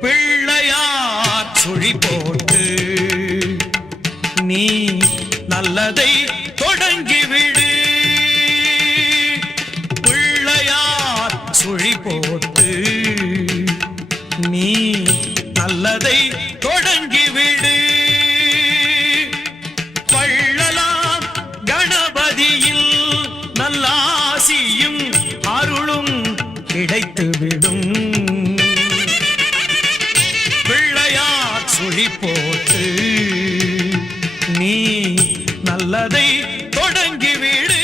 பிள்ளையார் சுழி போட்டு நீ நல்லதை தொடங்கிவிடு. பிள்ளையார் சுழி போட்டு நீ நல்லதை தொடங்கிவிடு. பள்ளலாம் கணபதியில் நல்லாசியும் அருளும் கிடைத்துவிடும். பிள்ளையார் சுழி போட்டு நீ நல்லதை தொடங்கிவிடு.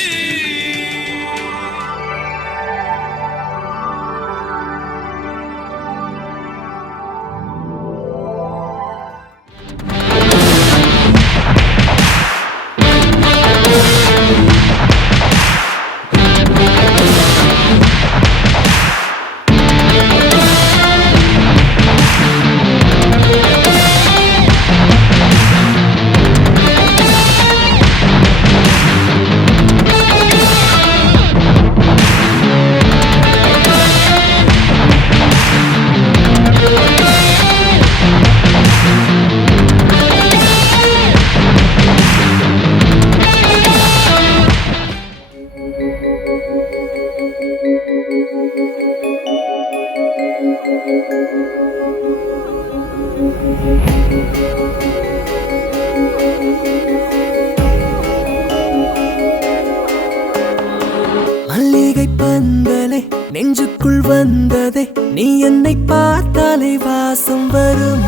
மல்லிகை பந்தலே நெஞ்சுக்குள் வந்ததே, நீ என்னை பார்த்தாலே வாசம் வரும்.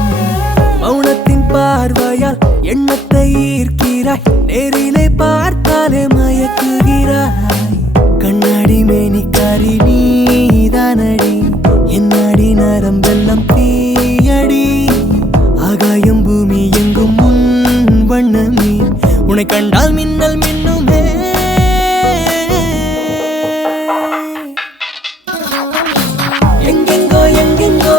மௌனத்தின் பார்வையால் எண்ணத்தை ஈர்க்கிறாய், நேரிலே பார்த்தாலே மயக்குகிறாய். கண்ணாடி மேனிக்காரி நீதானடி, என்னாடி நரம்பெல்லாம் தீயடி. ஆகாயம் பூமி எங்கும் முன் வண்ணமே, உன்னை கண்டால் மின்னல் மின்னுமே. எங்கெங்கோ எங்கெங்கோ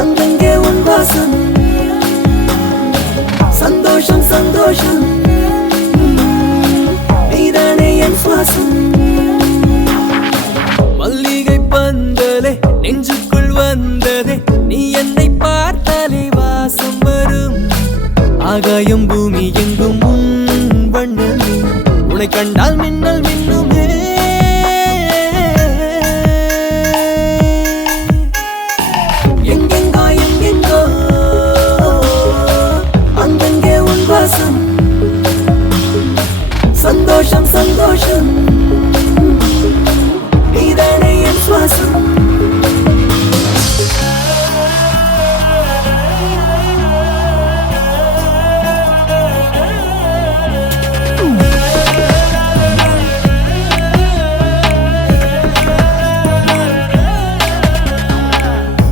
அங்கங்கே உன் வாசம். சந்தோஷம் சந்தோஷம் நீதானே என் சுவாசம். மல்லிகை பந்தலே நெஞ்சுக்குள் வந்ததே, நீ என்னை பார்த்தாலே வாசம் வரும். ஆகாயம் பூமி எங்கும் உன் வண்ணமே, உன்னை கண்டால் மின்னல் மின்னுமே. எங்கெங்கோ எங்கெங்கோ அங்கங்கே உன் வாசம். சந்தோஷம் சந்தோஷம் நீதானே என் சுவாசம்.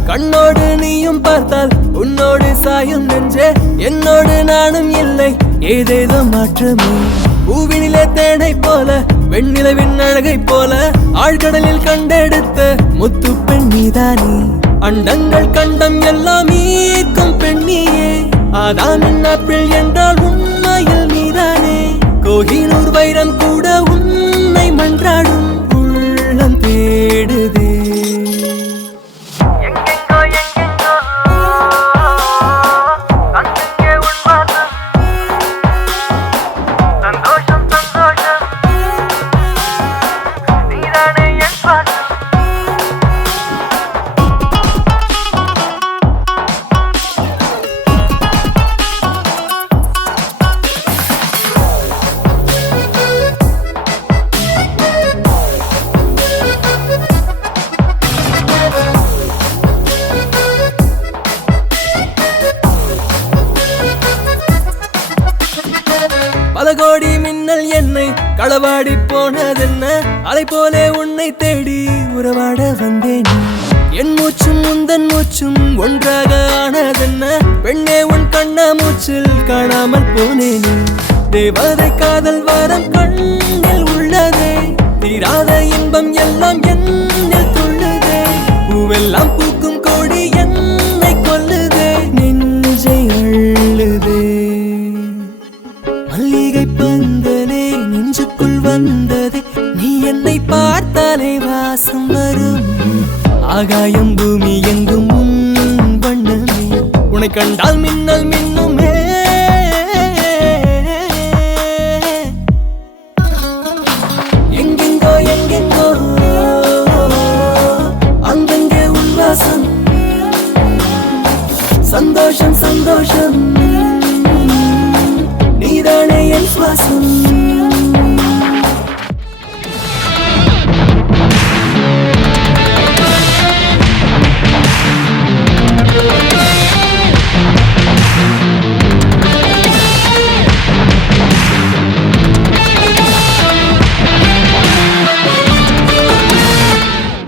கண்ணோடு நீயும் பார்த்தால் உன்னோடு சாயும் நெஞ்சே, என்னோடு நானும் இல்லை ஏதேதோ மாற்றமே. பூவினிலே தேனை போல வெண்ணிலவின் அழகை போல ஆழ்கடலில் கண்டெடுத்த முத்து பெண் நீதானே. அண்டங்கள் கண்டம் எல்லாம் ஈர்க்கும் பெண்ணியே, ஆதாமின் ஆப்பிள் என்றால் உண்மையில் நீதானே. கோஹினூர் வைரம் கூட உன்னை மன்றாடும் உள்ளம் தேடுதே. பல கோடி மின்னல் என்னை களவாடி போனதென்ன, அலை போலே உன்னை தேடி உறவாட வந்தேன். என் மூச்சும் உந்தன் மூச்சும் ஒன்றாக ஆனதென்ன, பெண்ணே உன் கண்ண மூச்சில் காணாமல் போனேனே. தேவதை காதல் வரம் கண்ணில் உள்ளதே, தீராத இன்பம் எல்லாம் என்னில் துள்ளுதே. பூவெல்லாம் பூக்கும் கோடி என்னை கொல்லுதே, நெஞ்சை அள்ளுதே. மல்லிகை பந்தலே நெஞ்சுக்குள் வந்ததே, நீ என்னை பார்த்தாலே வாசம் வரும். ஆகாயம் பூமி எங்கும் உன் வண்ணமே உன்னை கண்டால் மின்னல் மின்னுமே எங்கெங்கோ எங்கெங்கோ அங்கங்கே உல்லாசம் சந்தோஷம் சந்தோஷம்